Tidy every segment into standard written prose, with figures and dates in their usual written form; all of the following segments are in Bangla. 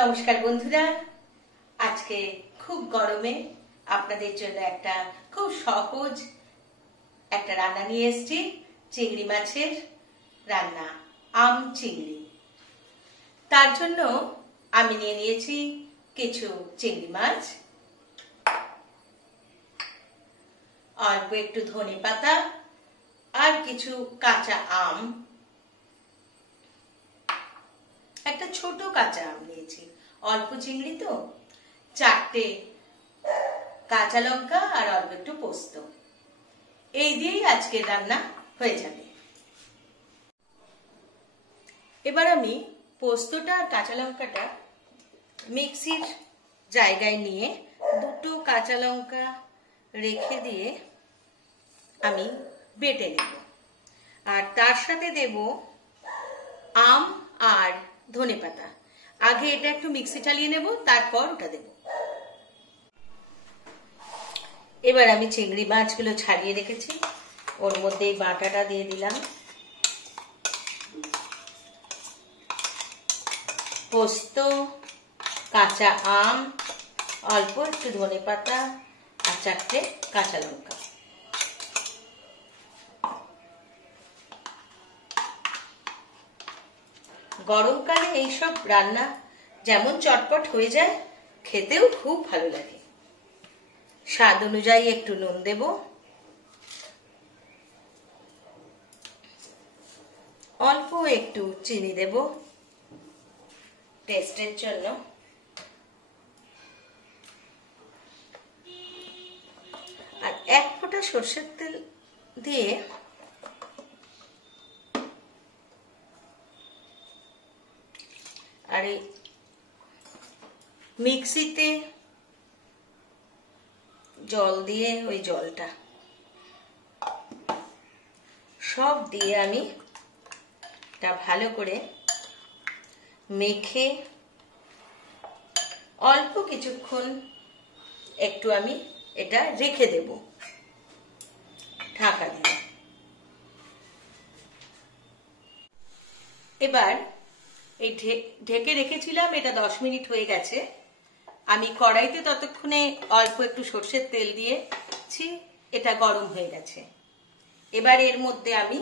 নমস্কার বন্ধুরা, আজকে খুব গরমে আপনাদের জন্য একটা খুব সহজ একটা রান্না নিয়ে এসেছি। চিংড়ি মাছের রান্না, আম চিংড়ি। তার জন্য আমি নিয়ে নিয়েছি কিছু চিংড়ি মাছ, অল্প একটু ধনেপাতা আর কিছু কাঁচা আম, একটা ছোট কাঁচা আম নিয়েছি, অল্প চিংড়ি তো, 4টে কাঁচা লঙ্কা আর অল্প একটু পোস্ত। এই দিয়েই আজকের রান্না হয়ে যাবে। এবার আমি পোস্তটা আর কাঁচা লঙ্কাটা মিক্সির জায়গায় নিয়ে দুটো কাঁচা লঙ্কা রেখে দিয়ে আমি বেটে নেব, আর তার সাথে দেব আম আর ধনেপাতা। আগে এটা একটু মিক্সি চালিয়ে নেব, তারপর ওটা দেব। এবার আমি চিংড়ি মাছগুলো ছাড়িয়ে রেখেছি, ওর মধ্যে এই বাটাটা দিয়ে দিলাম। পোস্ত, কাঁচা আম, অল্প একটু ধনেপাতা আর 4টে কাঁচা লঙ্কা। গরমকালে এইসব রান্না যেমন চটপট হয়ে যায়, খেতেও খুব ভালো লাগে। স্বাদ অনুযায়ী একটু নুন দেব, অল্প একটু চিনি দেব টেস্টের জন্য, আর 1 ফোঁটা সরষের তেল দিয়ে আর এই মিক্সিতে জল দিয়ে ওই জলটা সব দিয়ে আমি এটা ভালো করে মেখে অল্প কিছুক্ষণ একটু আমি এটা রেখে দেব ঢাকা দিয়ে। এবার এই ঢেকে রেখেছিলাম, এটা 10 মিনিট হয়ে গেছে। আমি কড়াইতে ততক্ষণে অল্প একটু সরষের তেল দিয়েছি, এটা গরম হয়ে গেছে। এবার এর মধ্যে আমি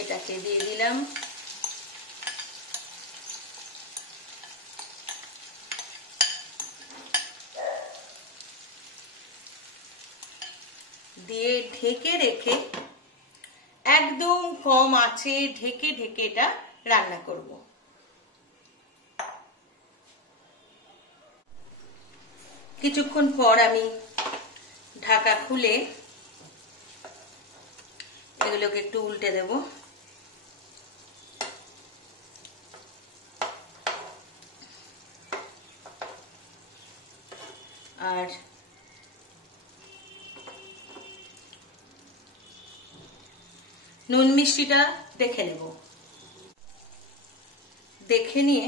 এটাকে দিয়ে দিলাম। দিয়ে ঢেকে রেখে একদম কম আঁচে ঢেকে ঢেকে এটা রান্না করব। কিছুক্ষণ পর আমি ঢাকা খুলে এগুলোকে একটু উল্টে দেব। আর নুন মিষ্টিটা দেখে নেব, দেখে নিয়ে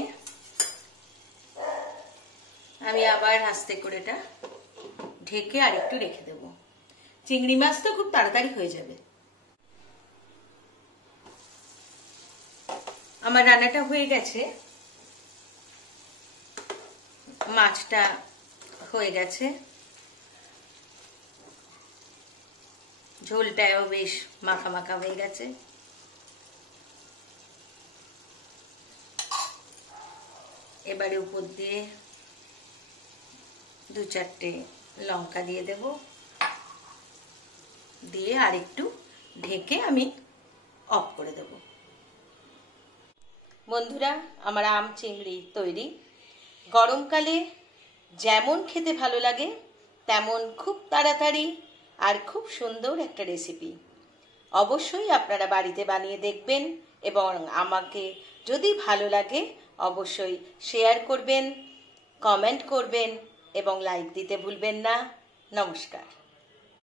আমি আবার আস্তে করে এটা ঢেকে আর একটু রেখে দেব। চিংড়ি মাছ তো খুব তাড়াতাড়ি হয়ে যাবে। আমার রান্নাটা হয়ে গেছে, মাছটা হয়ে গেছে, ঝোলটাও বেশ মাখা মাখা হয়ে গেছে। এবারে উপর দিয়ে 2-4টে লঙ্কা দিয়ে দেব, দিয়ে আর একটু ঢেকে আমি অফ করে দেব। বন্ধুরা, আমার আম চিংড়ি তৈরি। গরমকালে যেমন খেতে ভালো লাগে, তেমন খুব তাড়াতাড়ি আর খুব সুন্দর একটা রেসিপি। অবশ্যই আপনারা বাড়িতে বানিয়ে দেখবেন, এবং আমাকে যদি ভালো লাগে অবশ্যই শেয়ার করবেন, কমেন্ট করবেন এবং লাইক দিতে ভুলবেন না। নমস্কার।